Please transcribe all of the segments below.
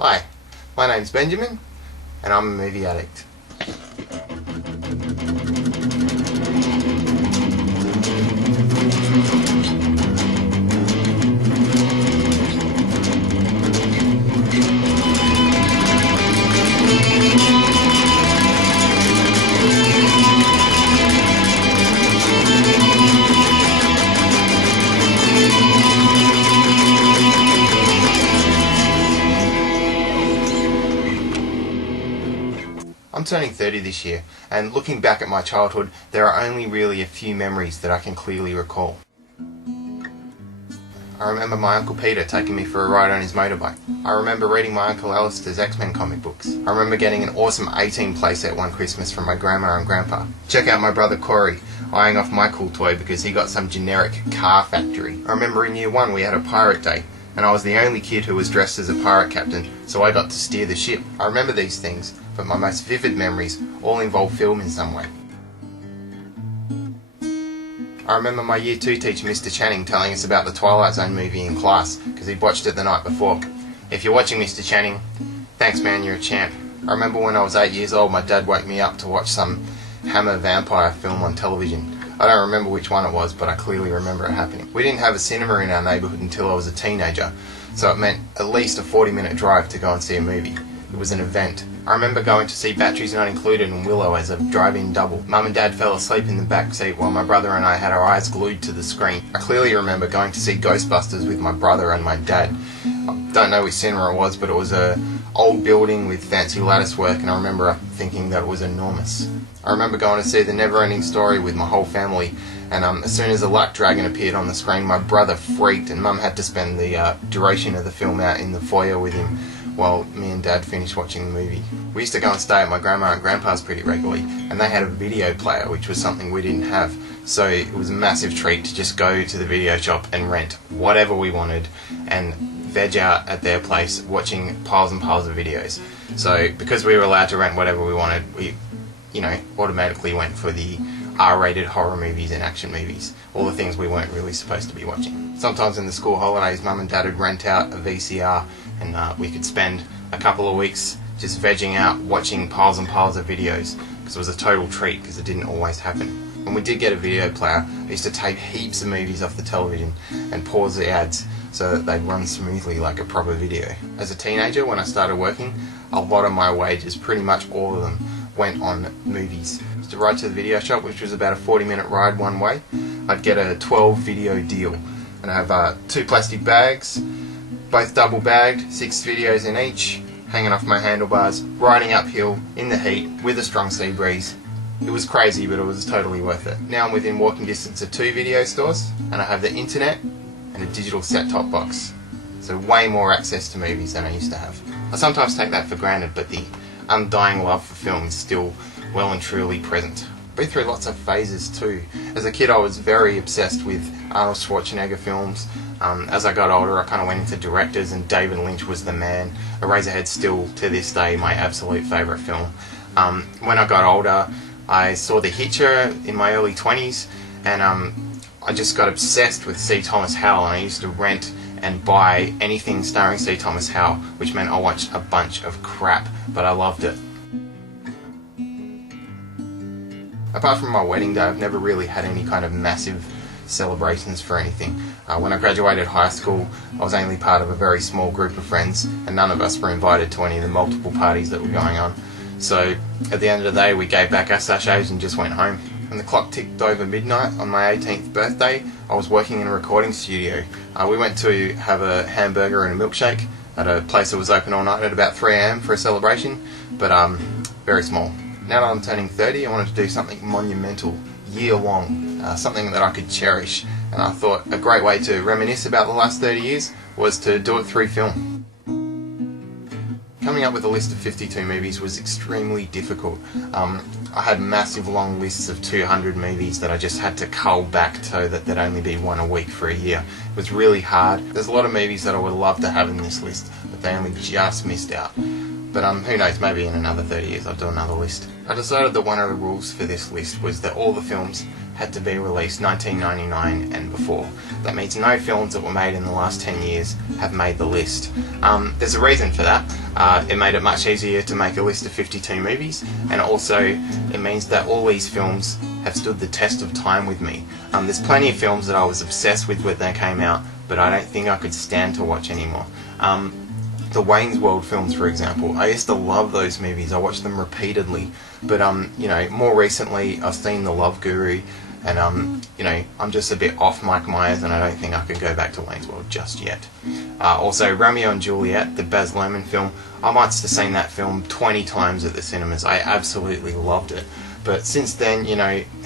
Hi, my name's Benjamin, and I'm a movie addict. I'm turning 30 this year, and looking back at my childhood, there are only really a few memories that I can clearly recall. I remember my Uncle Peter taking me for a ride on his motorbike. I remember reading my Uncle Alistair's X-Men comic books. I remember getting an awesome 18 playset one Christmas from my grandma and grandpa. Check out my brother Corey, eyeing off my cool toy because he got some generic car factory. I remember in year 1 we had a pirate day, and I was the only kid who was dressed as a pirate captain, so I got to steer the ship. I remember these things, but my most vivid memories all involve film in some way. I remember my year 2 teacher, Mr. Channing, telling us about the Twilight Zone movie in class because he'd watched it the night before. If you're watching, Mr. Channing, thanks man, you're a champ. I remember when I was 8 years old, my dad woke me up to watch some Hammer vampire film on television. I don't remember which one it was, but I clearly remember it happening. We didn't have a cinema in our neighbourhood until I was a teenager, so it meant at least a 40-minute drive to go and see a movie. It was an event. I remember going to see Batteries Not Included in Willow as a drive-in double. Mum and Dad fell asleep in the back seat while my brother and I had our eyes glued to the screen. I clearly remember going to see Ghostbusters with my brother and my dad. I don't know which cinema it was, but it was an old building with fancy lattice work, and I remember thinking that it was enormous. I remember going to see The Never-Ending Story with my whole family, and as soon as the Luck Dragon appeared on the screen, my brother freaked, and Mum had to spend the duration of the film out in the foyer with him while me and Dad finished watching the movie. We used to go and stay at my grandma and grandpa's pretty regularly, and they had a video player, which was something we didn't have, so it was a massive treat to just go to the video shop and rent whatever we wanted and veg out at their place watching piles and piles of videos. So because we were allowed to rent whatever we wanted, we automatically went for the R-rated horror movies and action movies, all the things we weren't really supposed to be watching. Sometimes in the school holidays, Mum and Dad would rent out a VCR, and we could spend a couple of weeks just vegging out watching piles and piles of videos, because it was a total treat because it didn't always happen. When we did get a video player, I used to tape heaps of movies off the television and pause the ads so that they'd run smoothly like a proper video. As a teenager, when I started working, a lot of my wages, pretty much all of them, went on movies. I used to ride to the video shop, which was about a 40-minute ride one way. I'd get a 12 video deal, and I have 2 plastic bags, both double bagged, 6 videos in each, hanging off my handlebars, riding uphill in the heat with a strong sea breeze. It was crazy, but it was totally worth it. Now I'm within walking distance of 2 video stores, and I have the internet and a digital set-top box. So way more access to movies than I used to have. I sometimes take that for granted, but the undying love for film is still well and truly present. I've been through lots of phases too. As a kid I was very obsessed with Arnold Schwarzenegger films. As I got older I kind of went into directors, and David Lynch was the man. Eraserhead's still to this day my absolute favourite film. When I got older I saw The Hitcher in my early 20s, and I just got obsessed with C. Thomas Howell, and I used to rent and buy anything starring C. Thomas Howell, which meant I watched a bunch of crap, but I loved it. Apart from my wedding day, I've never really had any kind of massive celebrations for anything. When I graduated high school, I was only part of a very small group of friends, and none of us were invited to any of the multiple parties that were going on. So at the end of the day, we gave back our sachets and just went home. When the clock ticked over midnight on my 18th birthday, I was working in a recording studio. We went to have a hamburger and a milkshake at a place that was open all night at about 3 AM for a celebration, but very small. Now that I'm turning 30, I wanted to do something monumental, year-long, something that I could cherish, and I thought a great way to reminisce about the last 30 years was to do it through film. Coming up with a list of 52 movies was extremely difficult. I had massive long lists of 200 movies that I just had to cull back so that there'd only be one a week for a year. It was really hard. There's a lot of movies that I would love to have in this list, but they only just missed out. But who knows, maybe in another 30 years I'll do another list. I decided that one of the rules for this list was that all the films had to be released 1999 and before. That means no films that were made in the last 10 years have made the list. There's a reason for that. It made it much easier to make a list of 52 movies, and also it means that all these films have stood the test of time with me. There's plenty of films that I was obsessed with when they came out, but I don't think I could stand to watch anymore. The Wayne's World films, for example, I used to love those movies. I watched them repeatedly. But more recently, I've seen The Love Guru, and I'm just a bit off Mike Myers, and I don't think I could go back to Wayne's World just yet. Also, Romeo and Juliet, the Baz Luhrmann film, I might have seen that film 20 times at the cinemas. I absolutely loved it. But since then,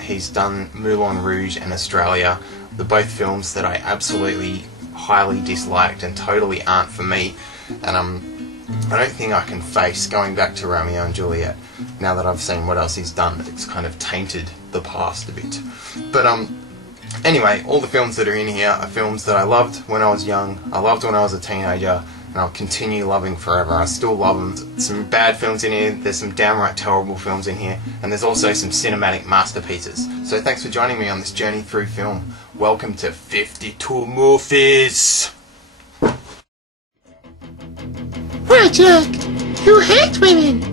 he's done Moulin Rouge and Australia, both films that I absolutely highly disliked and totally aren't for me. And I don't think I can face going back to Romeo and Juliet now that I've seen what else he's done. It's kind of tainted the past a bit. But anyway, all the films that are in here are films that I loved when I was young, I loved when I was a teenager, and I'll continue loving forever. I still love them. Some bad films in here, there's some downright terrible films in here, and there's also some cinematic masterpieces. So thanks for joining me on this journey through film. Welcome to 52 Why, Jack, you hate women.